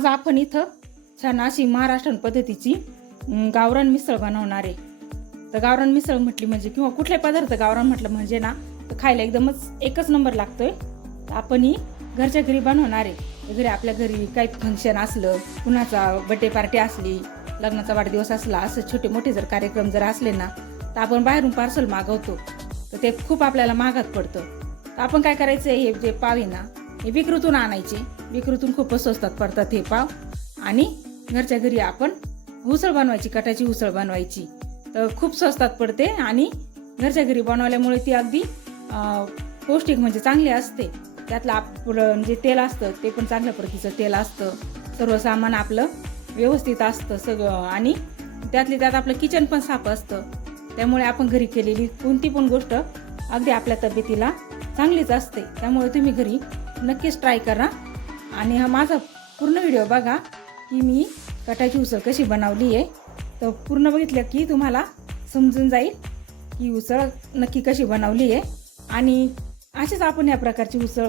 आज आपण इथं छान अशी महाराष्ट्रीयन पद्धतीची गावरान मिसळ बनवणार आहे. तर गावरान मिसळ म्हटली म्हणजे किंवा कुठले पदार्थ गावरान म्हटलं म्हणजे ना तर खायला एकदमच एकच नंबर लागतोय. तर आपण ही घरच्या घरी बनवणार आहे. घरी आपल्या घरी काही फंक्शन असलं, कुणाचा बर्थडे पार्टी असली, लग्नाचा वाढदिवस असला, असं छोटे मोठे जर कार्यक्रम जर असले ना तर आपण बाहेरून पार्सल मागवतो. तर ते खूप आपल्याला महागात पडतं. तर आपण काय करायचं, हे जे पाव आहे ना हे विक्रीतून आणायचे. विक्रीतून खूपच स्वस्तात पडतात हे पाव. आणि घरच्या घरी आपण उसळ बनवायची, कटाची उसळ बनवायची. तर खूप स्वस्तात पडते आणि घरच्या घरी बनवल्यामुळे ती अगदी पौष्टिक म्हणजे चांगली असते. त्यातलं आपलं जे तेल असतं ते पण चांगल्या प्रतीचं तेल असतं. सर्व सामान आपलं व्यवस्थित असतं सगळं आणि त्यातली त्यात आपलं किचन पण साफ असतं. त्यामुळे आपण घरी केलेली कोणती पण गोष्ट अगदी आपल्या तब्येतीला चांगलीच असते. त्यामुळे तुम्ही घरी नक्कीच ट्राय करा आणि हा माझा पूर्ण व्हिडिओ बघा की मी कटाची उसळ कशी बनवली आहे. तर पूर्ण बघितलं की तुम्हाला समजून जाईल की उसळ नक्की कशी बनवली आहे. आणि असेच आपण या प्रकारची उसळ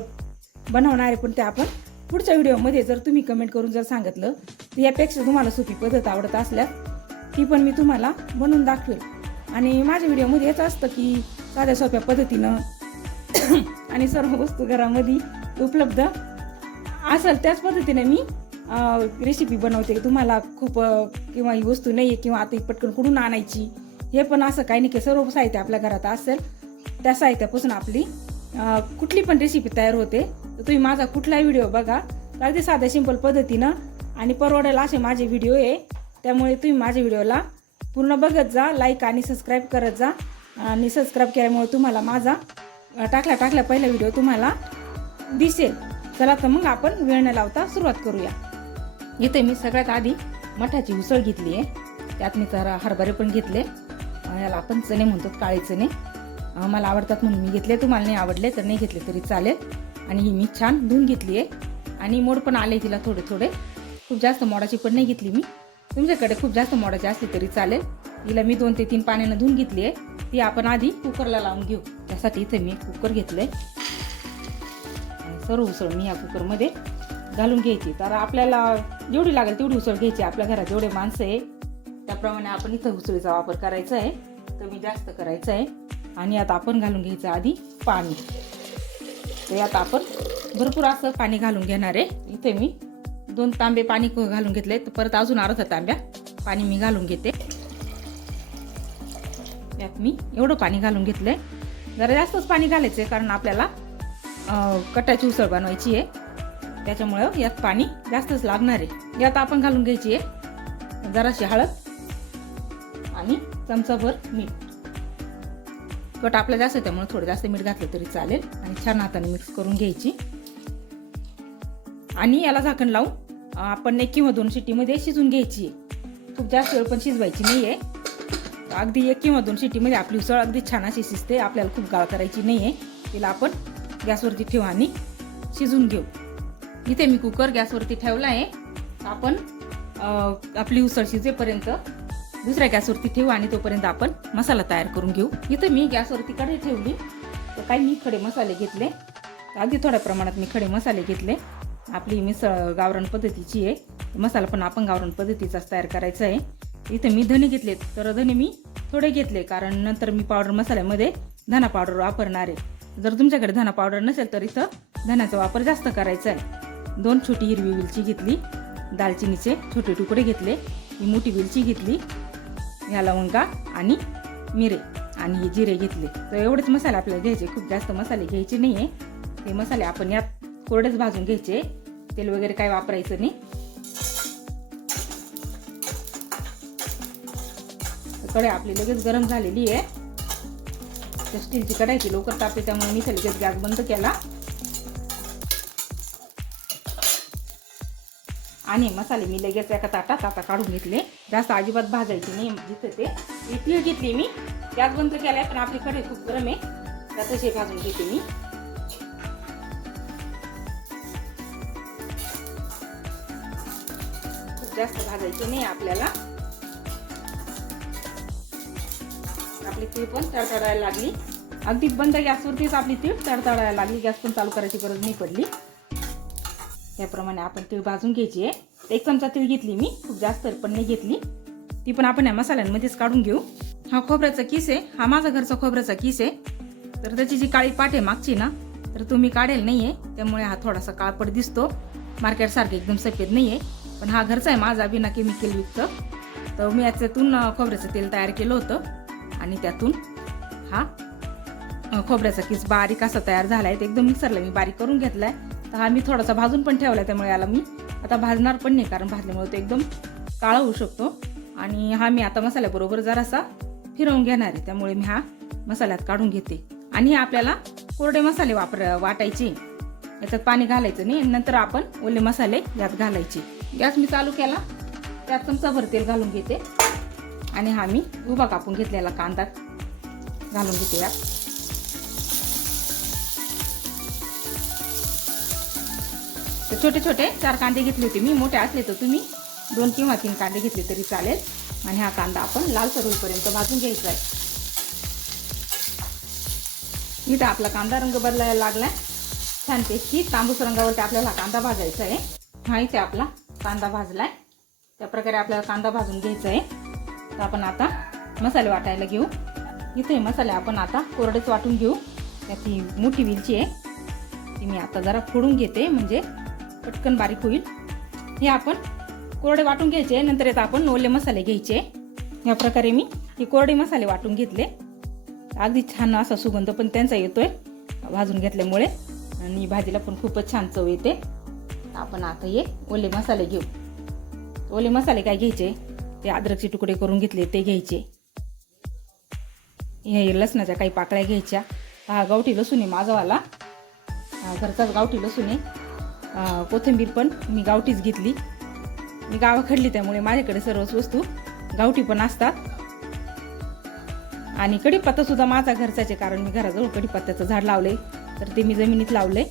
बनवणार आहे, पण ते आपण पुढच्या व्हिडिओमध्ये जर तुम्ही कमेंट करून जर सांगितलं तर यापेक्षा तुम्हाला सोपी पद्धत आवडत असल्यास ती पण मी तुम्हाला बनवून दाखवेल. आणि माझ्या व्हिडिओमध्ये हेच असतं की साध्या सोप्या पद्धतीनं आणि सर्व वस्तू घरामध्ये उपलब्ध असेल त्याच पद्धतीने मी रेसिपी बनवते. तुम्हाला खूप किंवा ही वस्तू नाही आहे किंवा आता ही पटकन कुठून आणायची हे पण असं काही नाही की सर्व साहित्य आपल्या घरात असेल त्या साहित्यापासून आपली कुठली पण रेसिपी तयार होते. तर तुम्ही माझा कुठलाही व्हिडिओ बघा, अगदी साध्या सिंपल पद्धतीनं आणि परवडेल असे माझे व्हिडिओ आहे. त्यामुळे तुम्ही माझ्या व्हिडिओला पूर्ण बघत जा, लाईक आणि सबस्क्राईब करत जा. आणि सबस्क्राईब केल्यामुळे तुम्हाला माझा टाकला पहिला व्हिडिओ तुम्हाला दिसेल. चला तर मग आपण वेळ न लावता सुरुवात करूया. इथे मी सगळ्यात आधी मठाची उसळ घेतली आहे. त्यात मी तर हरभरे पण घेतले. याला आपण चणे म्हणतो, काळे चणे. मला आवडतात म्हणून मी घेतले. तुम्हाला नाही आवडले तर नाही घेतले तरी चालेल. आणि ही मी छान धुवून घेतली आहे आणि मोड पण आले तिला थोडे थोडे. खूप जास्त मोडाची पण नाही घेतली मी. तुमच्याकडे खूप जास्त मोडाची असली तरी चालेल. हिला मी 2 ते 3 पाण्यानं धुवून घेतली आहे. ती आपण आधी कुकरला लावून घेऊ. त्यासाठी इथे मी कुकर घेतलंय आणि सर्व उसळ मी या कुकरमध्ये घालून घ्यायची. तर आपल्याला जेवढी लागेल तेवढी उसळ घ्यायची. आपल्या घरात जेवढे माणसं आहे त्याप्रमाणे आपण इथं उसळीचा वापर करायचा आहे, कमी जास्त करायचा आहे. आणि आता आपण घालून घ्यायचं आधी पाणी. तर यात आपण भरपूर असं पाणी घालून घेणार आहे. इथे मी 2 तांबे पाणी घालून घेतले. तर परत अजून अर्धा तांब्या पाणी मी घालून घेते. यात मी एवढं पाणी घालून घेतलंय. जरा जास्तच पाणी घालायचं आहे कारण आपल्याला कटाची उसळ बनवायची आहे. त्याच्यामुळं यात पाणी जास्तच लागणार आहे. यात आपण घालून घ्यायची आहे जराशी हळद आणि चमचाभर मीठ. कट आपला जास्त आहे त्यामुळे थोडं जास्त मीठ घातलं तरी चालेल. आणि छान हाताने मिक्स करून घ्यायची. आणि याला झाकण लावून आपण 1 किंवा 2 शिट्टीमध्ये शिजून घ्यायची. खूप जास्त वेळ पण शिजवायची नाही आहे. अगदी 1 किंवा 2 शिट्टीमध्ये आपली उसळ अगदी छान अशी शिजते. आपल्याला खूप गाळ करायची नाही आहे. तिला आपण गॅसवरती ठेवू आणि शिजून घेऊ. इथे मी कुकर गॅसवरती ठेवला आहे. आपण आपली उसळ शिजेपर्यंत दुसऱ्या गॅसवरती ठेवू आणि तोपर्यंत आपण मसाला तयार करून घेऊ. इथे मी गॅसवरती कढई ठेवली. तर काही मी खडे मसाले घेतले. अगदी थोड्या प्रमाणात मी खडे मसाले घेतले. आपली मिसळ गावरान पद्धतीची आहे. मसाला पण आपण गावरान पद्धतीचाच तयार करायचा आहे. इथे मी धने घेतले. तर धने मी थोडे घेतले कारण नंतर मी पावडर मसाल्यामध्ये धना पावडर वापरणार आहे. जर तुमच्याकडे धना पावडर नसेल तर इथं धन्याचा वापर जास्त करायचा आहे. 2 छोटी हिरवी वेलची घेतली. दालचिनीचे छोटे तुकडे घेतले. ही मोठी वेलची घेतली. या लवंगा आणि मिरे आणि जिरे घेतले. तर एवढेच मसाले आपल्याला घ्यायचे. खूप जास्त मसाले घ्यायचे नाही आहे. हे मसाले आपण यात कोरडेच भाजून घ्यायचे. तेल वगैरे काय वापरायचं नाही. कढई आपली लगेच गरम झालेली आहे. तर स्टीलची कढाईची लवकर तापते त्यामुळे मी लगेच गॅस बंद केला. आणि मसाले मी लगेच एका ताटात आता काढून घेतले. जास्त अजिबात भाजायची नाही. जिथे ते तीळ घेतली मी. गॅस बंद केलाय पण आपली कढई खूप गरम आहे. त्यातच हे भाजून घेते मी. खूप जास्त भाजायची नाही आपल्याला. आपली तीळ पण तडतडायला लागली. अगदी बंद गॅसवरतीच आपली तीळ तडतडायला लागली. गॅस पण चालू करायची गरज नाही पडली. त्याप्रमाणे आपण तीळ भाजून घ्यायची आहे. 1 चमचा तेल घेतली मी, खूप जास्त पण नाही घेतली. ती पण आपण या मसाल्यांमध्येच काढून घेऊ. हा खोबऱ्याचा किस आहे, हा माझा घरचा खोबऱ्याचा किस आहे. तर त्याची जी काळी पाट आहे मागची ना, तर तुम्ही काढेल नाही आहे, त्यामुळे हा थोडासा काळपट दिसतो. मार्केटसारखे एकदम सफेद नाही आहे, पण हा घरचा आहे माझा, बिना केमिकल युक्त. तर मी याच्यातून खोबऱ्याचं तेल तयार केलं होतं आणि त्यातून हा खोबऱ्याचा किस बारीक असा तयार झाला आहे. एकदम मिक्सरला मी बारीक करून घेतला आहे. तर हा मी थोडासा भाजून पण ठेवला, त्यामुळे याला मी आता भाजणार पण नाही, कारण भाजल्यामुळे तो एकदम काळा होऊ शकतो. आणि हा मी आता मसाल्याबरोबर जरासा फिरवून घेणार आहे, त्यामुळे मी हा मसाल्यात काढून घेते. आणि आपल्याला कोरडे मसाले वाटायचे, याच्यात पाणी घालायचं नाही. नंतर आपण ओले मसाले यात घालायचे. गॅस मी चालू केला, त्यात चमचाभर तेल घालून घेते आणि हा मी उभा कापून घेतलेला कांदा घालून घेते यात. तर छोटे छोटे 4 कांदे घेतले होते मी, मोठे असले तर तुम्ही 2 किंवा 3 कांदे घेतले तरी चालेल. आणि हा कांदा आपण लालसर होईपर्यंत भाजून घ्यायचा आहे. इथं आपला कांदा रंग बदलायला लागलाय छानपैकी, तांबूस रंगावरती आपल्याला कांदा भाजायचा आहे. हा इथे आपला कांदा भाजलाय, त्या प्रकारे आपल्याला कांदा भाजून घ्यायचा आहे. तर आपण आता मसाले वाटायला घेऊ. इथे मसाले आपण आता कोरडेच वाटून घेऊ. त्यात ही मोठी वेलची आहे, ती मी आता जरा फोडून घेते, म्हणजे पटकन बारीक होईल. हे आपण कोरडे वाटून घ्यायचे. नंतर येतात आपण ओले मसाले घ्यायचे. या प्रकारे मी हे कोरडे मसाले वाटून घेतले. अगदी छान असा सुगंध पण त्यांचा येतोय भाजून घेतल्यामुळे, आणि भाजीला पण खूपच छान चव येते. आपण आता हे ओले मसाले घेऊ. ओले मसाले काय घ्यायचे, ते अद्रकचे तुकडे करून घेतले ते घ्यायचे. हे लसणाच्या काही पाकळ्या घ्यायच्या. हा गावठी लसूण आहे माझावाला, घरचाच गावठी लसूण आहे. कोथिंबीर पण मी गावठीच घेतली, मी गावाकडली, त्यामुळे माझ्याकडे सर्वच वस्तू गावठी पण असतात. आणि कढीपत्ता सुद्धा माझा घरचाच आहे, कारण मी घराजवळ कढीपत्त्याचं झाड लावले, तर ते मी जमिनीत लावले.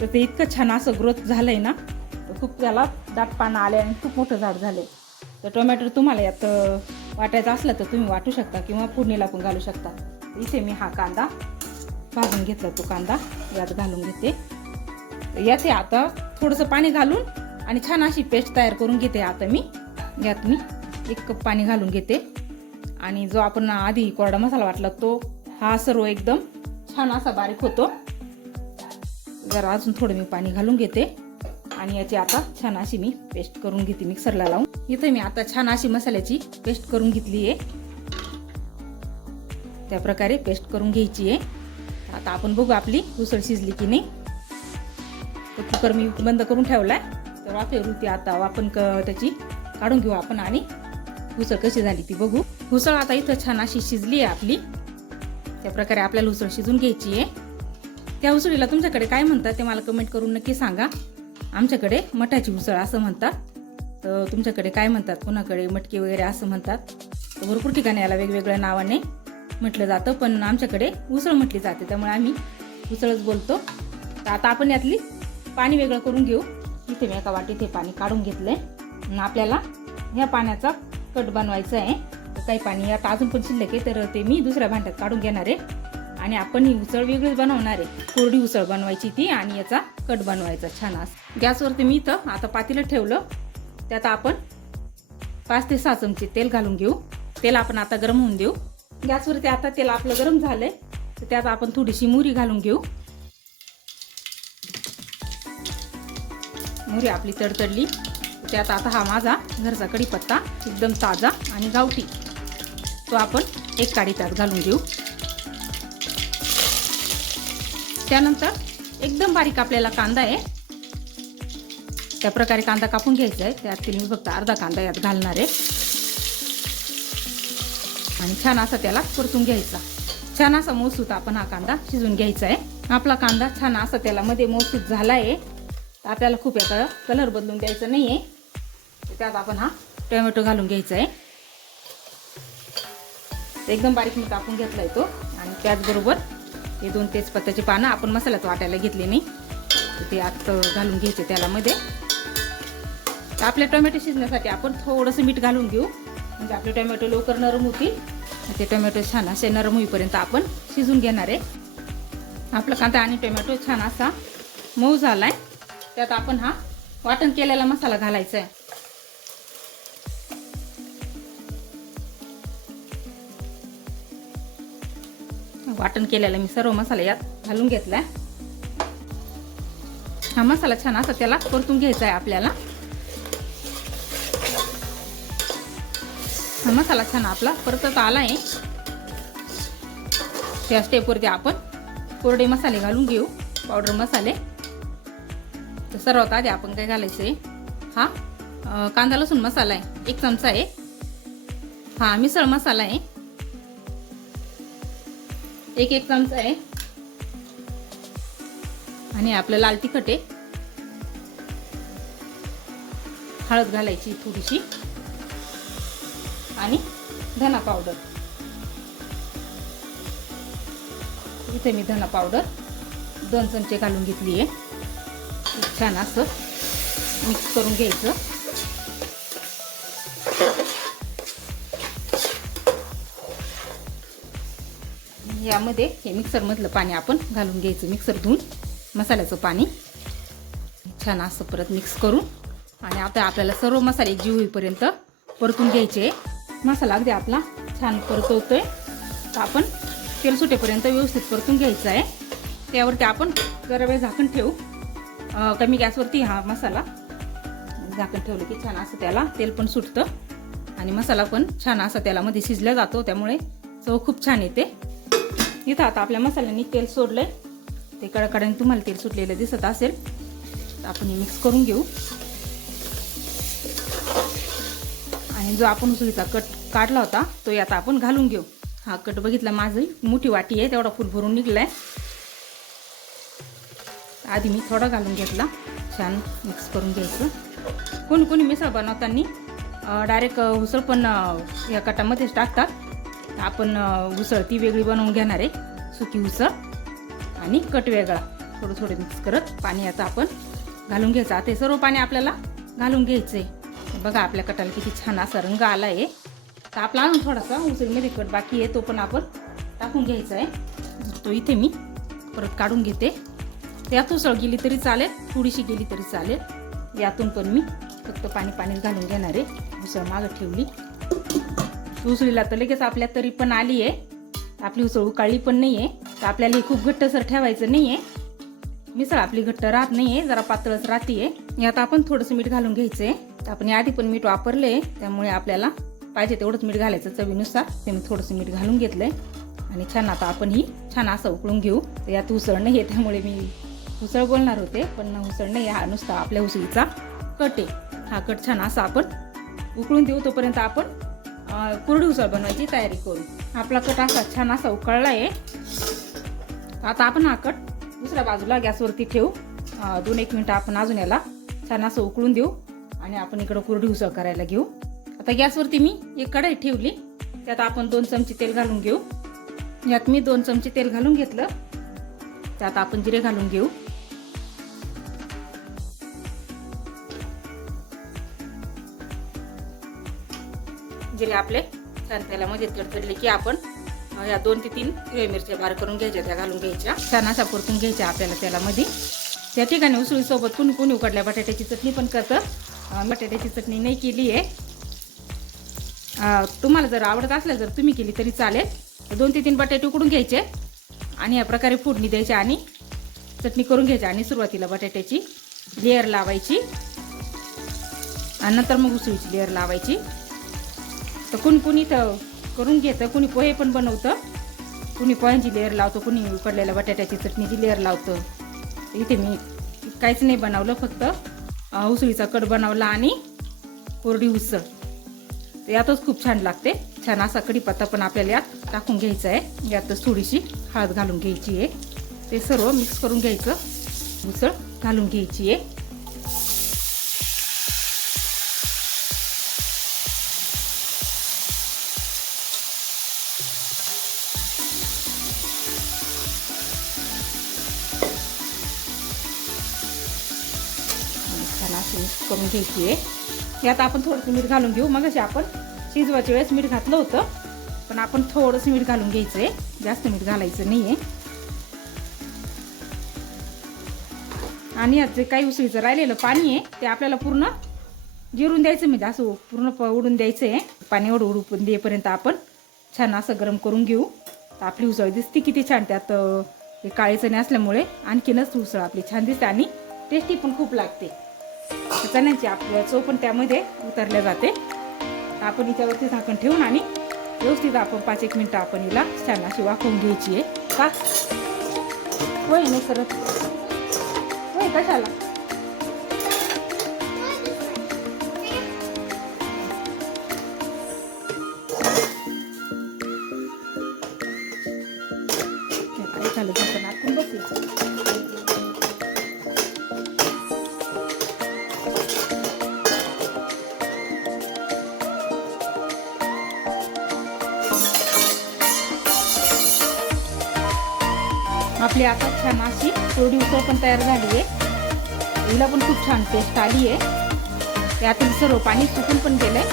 तर ते इतकं छान असं ग्रोथ झालंय ना, तर खूप त्याला दाट पानं आले आणि खूप मोठं झाड झाले. तर टोमॅटो तुम्हाला यात वाटायचा असला तर तुम्ही वाटू शकता किंवा फोडणीला पण घालू शकता. इथे मी हा कांदा भाजून घेतला, तो कांदा यात घालून घेते. यात आता थोडंसं पाणी घालून आणि छान अशी पेस्ट तयार करून घेते. आता यात मी 1 कप पाणी घालून घेते. आणि जो आपण आधी कोरडा मसाला वाटला तो हा सर्व एकदम छान असा बारीक होतो. जरा अजून थोडं मी पाणी घालून घेते आणि याची आता छान अशी मी पेस्ट करून घेते मिक्सरला लावून. इथे मी आता छान अशी मसाल्याची पेस्ट करून घेतली आहे. त्या प्रकारे पेस्ट करून घ्यायची आहे. आता आपण बघू आपली उसळ शिजली की नाही. तर कुकर मी बंद करून ठेवलाय, तर वाफेवरती आता आपण त्याची काढून घेऊ आपण आणि उसळ कशी झाली ती बघू. उसळ आता इथं छान अशी शिजली आहे आपली. त्या प्रकारे आपल्याला उसळ शिजून घ्यायची आहे. त्या उसळीला तुमच्याकडे काय म्हणतात ते मला कमेंट करून नक्की सांगा. आमच्याकडे मठाची उसळ असं म्हणतात, तर तुमच्याकडे काय म्हणतात, कोणाकडे मटकी वगैरे असं म्हणतात. तर भरपूर ठिकाणी याला वेगवेगळ्या नावाने म्हटलं जातं, पण आमच्याकडे उसळ म्हटली जाते, त्यामुळे आम्ही उसळच बोलतो. तर आता आपण यातली पाणी वेगळं करून घेऊ. इथे मी एका वाटीत हे पाणी काढून घेतलंय. आपल्याला ह्या पाण्याचा कट बनवायचा आहे. तर काही पाणी यात अजून पण शिल्लक आहे, तर ते मी दुसऱ्या भांड्यात काढून घेणार आहे. आणि आपण ही उसळ वेगळीच बनवणार आहे. कोरडी उसळ बनवायची ती, आणि याचा कट बनवायचा छान असं. गॅसवरती मी इथं आता पातेलं ठेवलं. त्यात आपण 5 ते 6 चमचे तेल घालून घेऊ. तेल आपण आता गरम होऊन देऊ. गॅसवरती आता तेल आपलं गरम झालंय, तर त्यात आपण थोडीशी मोहरी घालून घेऊ. मोहरी आपली तडतडली, त्यात आता हा माझा घरचा कढीपत्ता एकदम ताजा आणि गावठी, तो आपण 1 काडी त्यात घालून घेऊ. त्यानंतर एकदम बारीक आपल्याला कांदा आहे, त्या प्रकारे कांदा कापून घ्यायचा आहे. त्यातील मी फक्त अर्धा कांदा यात घालणार आहे आणि छान असा त्याला परतून घ्यायचा. छान असा मऊसूत आपण हा कांदा शिजून घ्यायचा आहे. आपला कांदा छान असा त्याला मध्ये मऊसूत झाला आहे. आपल्याला खूप याचा कलर बदलून द्यायचा नाही आहे. त्यात आपण हा टोमॅटो घालून घ्यायचा आहे. एकदम बारीक मी कापून घेतला आहे तो. आणि त्याचबरोबर हे 2 तेजपत्त्याची पानं आपण मसाल्यात वाटायला घेतली नाही, तर ते आत घालून घ्यायचे त्याला मध्ये. तर आपले टोमॅटो शिजण्यासाठी आपण थोडंसं मीठ घालून घेऊ, म्हणजे आपले टोमॅटो लवकर नरम होतील. ते टोमॅटो छान असे नरम होईपर्यंत आपण शिजून घेणार आहे. आपला कांदा आणि टोमॅटो छान असा मऊ झालाय. त्यात आपण हा वाटण केलेला मसाला घालायचा आहे. वाटण केलेला मी सर्व मसाला यात घालून घेतलाय. हा मसाला छान असा त्याला परतून घ्यायचा आहे आपल्याला. हा मसाला छान आपला परतत आला आहे. त्या स्टेपवरती आपण कोरडे मसाले घालून घेऊ, पावडर मसाले. तर सर्वात आधी आपण काय घालायचं आहे, हा कांदा लसूण मसाला आहे 1 चमचा आहे. हा मिसळ मसाला आहे 1 चमचा आहे. आणि आपलं लाल तिखट आहे. हळद घालायची थोडीशी आणि धना पावडर. इथे मी धना पावडर 2 चमचे घालून घेतली आहे. छान असं मिक्स करून घ्यायचं. यामध्ये हे मिक्सर मधलं पाणी आपण घालून घ्यायचं. मिक्सर धुवून मसाल्याचं पाणी छान असं परत मिक्स करून. आणि आता आपल्याला सर्व मसाले एकजीव होईपर्यंत परतून घ्यायचे. मसाला अगदी आपला छान परतवतोय. तर आपण तेल सुटेपर्यंत व्यवस्थित परतून घ्यायचं आहे. त्यावरती आपण जरा वेळ झाकण ठेवू. कमी गॅसवरती हा मसाला झाकण ठेवलं की छान असं त्याला तेल पण सुटतं आणि मसाला पण छान असा त्यालामध्ये शिजला जातो. त्यामुळे चव खूप छान येते. इथं आता आपल्या मसाल्यांनी तेल सोडलंय. ते कडकड्याने तुम्हाला तेल सुटलेलं दिसत असेल. तर आपण हे मिक्स करून घेऊ. आणि जो आपण उसळीचा कट काढला होता तो आता आपण घालून घेऊ. हा कट बघितला, माझी मोठी वाटी आहे तेवढा फुल भरून निघलाय. आधी मी थोडा घालून घेतला. छान मिक्स करून घ्यायचं. कोणी कोणी मिसळ बनवताना डायरेक्ट उसळ पण या कटामध्येच टाकतात. आपण उसळ ती वेगळी बनवून घेणार आहे, सुकी उसळ आणि कट वेगळा. थोडं थोडं मिक्स करत पाणी आता आपण घालून घ्यायचं. आता हे सर्व पाणी आपल्याला घालून घ्यायचं आहे. बघा आपल्या कटाला किती छान असा रंग आला आहे. तर आपला अजून थोडासा उसळीमध्ये कट बाकी आहे, तो पण आपण टाकून घ्यायचा आहे. तो इथे मी परत काढून घेते. त्यात उसळ गेली तरी चालेल, थोडीशी गेली तरी चालेल. यातून पण मी फक्त पाणी घालून घेणार आहे. उसळ मागं ठेवली. उसळीला तर लगेच आपल्या तरी पण आली आहे. आपली उसळ उकाळली पण नाही आहे. तर आपल्याला हे खूप घट्टसर ठेवायचं नाही आहे. मिसळ आपली घट्ट राहत नाही आहे, जरा पातळच राहते. यात आपण थोडंसं मीठ घालून घ्यायचं आहे. तर आपण आधी पण मीठ वापरलं आहे, त्यामुळे आपल्याला पाहिजे तेवढंच मीठ घालायचं चवीनुसार. ते मी थोडंसं मीठ घालून घेतलं आहे. आणि छान आता आपण ही छान असं उकळून घेऊ. तर यात उसळ नाही आहे, त्यामुळे मी उसळ बोलणार होते, पण उसळ नाही. हा नुसता आपल्या उसळीचा कट आहे. हा कट छान असा आपण उकळून देऊ. तोपर्यंत आपण कोरडी उसळ बनवायची तयारी करू. आपला कट असा छान असा उकळला आहे. आता आपण हा कट दुसऱ्या बाजूला गॅसवरती ठेवू. 2-1 मिनिटं आपण अजून याला छान असं उकळून देऊ. आणि आपण इकडं कोरडी उसळ करायला घेऊ. आता गॅसवरती मी एक कढई ठेवली. त्यात आपण 2 चमचे तेल घालून घेऊ. यात मी 2 चमचे तेल घालून घेतलं. त्यात आपण जिरे घालून घेऊ. जिरे आपले छान तेलामध्ये तडतडले की आपण या 2 ते 3 हिरव्या मिरच्या बारीक करून घ्यायच्या, त्या घालून घ्यायच्या. छान अशा परतून घ्यायच्या आपल्याला तेलामध्ये. त्या ठिकाणी उसळीसोबत कोणी उकडल्या बटाट्याची चटणी पण करतं. बटाट्याची चटणी नाही केली आहे. तुम्हाला जर आवडत असल्या जर तुम्ही केली तरी चालेल. 2 ते 3 बटाटे उकडून घ्यायचे आणि या प्रकारे फोडणी द्यायची आणि चटणी करून घ्यायची. आणि सुरुवातीला बटाट्याची लेअर लावायची आणि नंतर मग उसळीची लेअर लावायची. तर कोणी इथं करून घेतं, कोणी पोहे पण बनवतं, कोणी पोह्यांची लेअर लावतं, कोणी उकडलेल्या बटाट्याची चटणीची लेअर लावतं. इथे मी काहीच नाही बनवलं, फक्त उसळीचा कट बनवला आणि कोरडी उसळ. तर यातच खूप छान लागते. छान असा कढीपत्ता पण आपल्याला यात टाकून घ्यायचा आहे. यातच थोडीशी हळद घालून घ्यायची आहे. ते सर्व मिक्स करून घ्यायचं. उसळ घालून घ्यायची आहे. छान असं मिक्स करून घ्यायची आहे. यात आपण थोडंसं मीठ घालून घेऊ. मग अशी आपण शिजवायच्या वेळेस मीठ घातलं होतं, पण आपण थोडंसं मीठ घालून घ्यायचं आहे, जास्त मीठ घालायचं नाही आहे. आणि यात जे काही उसळीचं राहिलेलं पाणी आहे ते आपल्याला पूर्ण जिरून द्यायचं, म्हणजे असं पूर्ण उडून द्यायचं आहे. पाणी उडून देईपर्यंत आपण छान असं गरम करून घेऊ. तर आपली उसळ दिसते किती छान, त्यात हे काळे चणे असल्यामुळे आणखीनच उसळ आपली छान दिसते आणि टेस्टी पण खूप लागते. चण्याची आपलं चव पण त्यामध्ये उतरल्या जाते. तर आपण हिच्यावरती झाकण ठेवून आणि व्यवस्थित आपण 5-1 मिनटं आपण हिला छान अशी वाफवून घ्यायची आहे. का होय नाही करत होय कशाला काय झालं झाकण आपण बसू. आपली आता छान अशी कोरडी उसळ पण तयार झाली आहे. हिला पण खूप छान टेस्ट आली आहे. त्यातील सर्व पाणी सुकून पण गेलं आहे.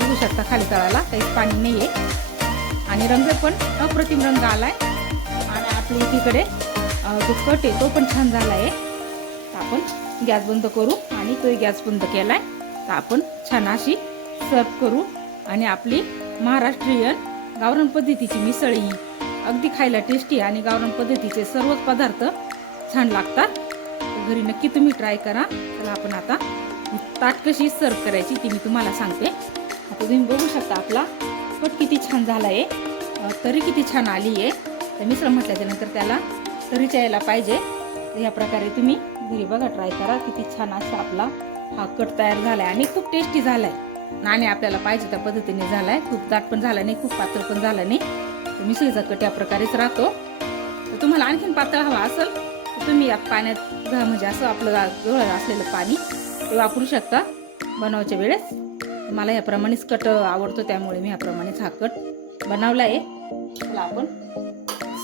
बघू शकता खाली तळाला काहीच पाणी नाही आहे आणि रंग पण अप्रतिम रंग आला आहे. आणि आपली एकीकडे जो कट आहे तो पण छान झाला आहे. तर आपण गॅस बंद करू आणि तो गॅस बंद केला आहे. तर आपण छान अशी सर्व करू. आणि आपली महाराष्ट्रीयन गावरान पद्धतीची मिसळ ही अगदी खायला टेस्टी आणि गावरान पद्धतीचे सर्वच पदार्थ छान लागतात. तर घरी नक्की तुम्ही ट्राय करा. चला आपण आता ताट कशी सर्व करायची ती मी तुम्हाला सांगते. आता तुम्ही बघू शकता आपला कट किती छान झाला आहे, तरी किती छान आली आहे. तर मिसळ म्हटल्याच्या नंतर त्याला तरीच्या यायला पाहिजे. तर ह्या प्रकारे तुम्ही घरी बघा, ट्राय करा. किती छान असा आपला हा कट तयार झाला आहे आणि खूप टेस्टी झाला आहे. आणि आपल्याला पाहिजे त्या पद्धतीने झाला आहे. खूप दाट पण झाला नाही, खूप पातळ पण झाला नाही. मिसळीचा कट या प्रकारेच राहतो. तर तुम्हाला आणखीन पातळ हवा असेल तर तुम्ही यात पाण्यात म्हणजे असं आपलं गवळ असलेलं पाणी ते वापरू शकता बनवायच्या वेळेस. मला ह्याप्रमाणेच कट आवडतो त्यामुळे मी ह्याप्रमाणेच हा कट बनवला आहे. चला आपण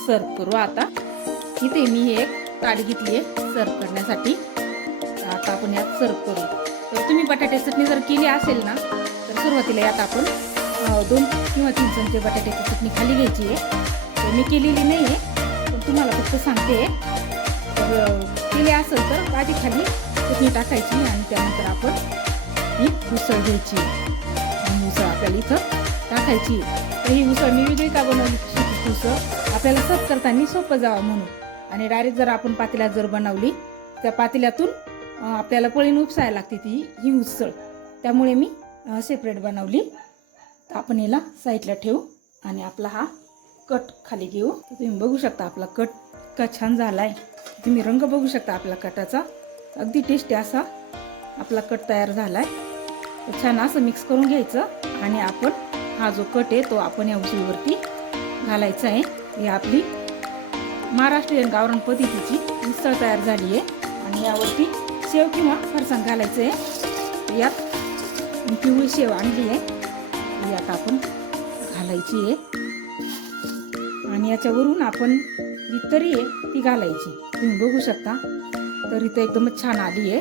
सर्व करू. आता इथे मी एक ताट घेतली आहे सर्व करण्यासाठी. आता आपण यात सर्व करू. तर तुम्ही बटाटे चटणी जर केली असेल ना तर सुरुवातीला यात आपण 2 किंवा 3 चमचे बटाट्याची चटणी खाली घ्यायची आहे. तर मी केलेली नाही आहे पण तुम्हाला फक्त सांगते. तर केली असेल तर आधी खाली चटणी टाकायची आणि त्यानंतर आपण ही उसळ घ्यायची आणि उसळ आपल्याला इथं टाकायची. तर ही उसळ मी वेगळी का बनवली, उसळ आपल्याला सर्व करताना सोपं जावं म्हणून. आणि डायरेक्ट जर आपण पातेल्यात जर बनवली त्या पातेल्यातून आपल्याला पळीन उपसायला लागते ही उसळ. त्यामुळे मी सेपरेट बनवली. तर आपण याला साईडला ठेवू आणि आपला हा कट खाली घेऊ. तर तुम्ही बघू शकता आपला कट इतका छान झाला आहे. तुम्ही रंग बघू शकता आपला कटाचा. अगदी टेस्टी असा आपला कट तयार झाला आहे. तर छान असं मिक्स करून घ्यायचं आणि आपण हा जो कट आहे तो आपण या उसळीवरती घालायचा आहे. ही आपली महाराष्ट्रीयन गावरान पद्धतीची मिसळ तयार झाली आहे. आणि यावरती शेव किंवा फरसाण घालायचं आहे. यात पिवळी शेव आणली आहे, यात आपण घालायची आहे आणि याच्यावरून आपण जी तरी आहे ती घालायची. तुम्ही बघू शकता तरी तर एकदमच छान आली आहे.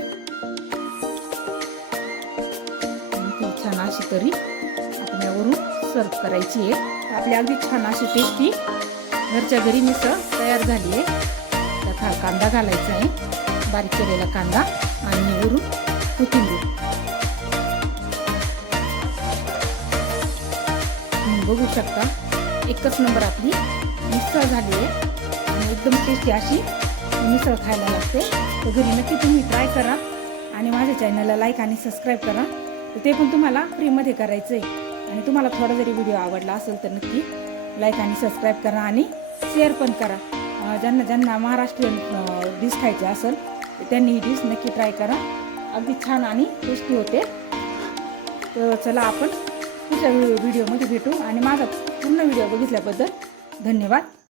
ती छान अशी तरी आपण यावरून सर्व करायची आहे. आपली अगदी छान अशी टेस्टी घरच्या घरी मिसळ तयार झाली आहे. त्यात हा कांदा घालायचा आहे, बारीक केलेला कांदा आणि वरून कोथिंबीर. बघू शकता एकच नंबर आपली मिसळ झाली आहे आणि एकदम टेस्टी अशी मिसळ खायला लागते. तर घरी नक्की तुम्ही ट्राय करा आणि माझ्या चॅनलला लाईक आणि सबस्क्राईब करा. तर ते पण तुम्हाला फ्रीमध्ये करायचं आहे. आणि तुम्हाला थोडा जरी व्हिडिओ आवडला असेल तर नक्की लाईक आणि सबस्क्राईब करा आणि शेअर पण करा. ज्यांना महाराष्ट्रीयन डिश खायची असेल तर त्यांनी ही डिश नक्की ट्राय करा. अगदी छान आणि टेस्टी होते. तर चला आपण पुढच्या व्हिडिओमध्ये भेटू आणि माझा पूर्ण व्हिडिओ बघितल्याबद्दल धन्यवाद.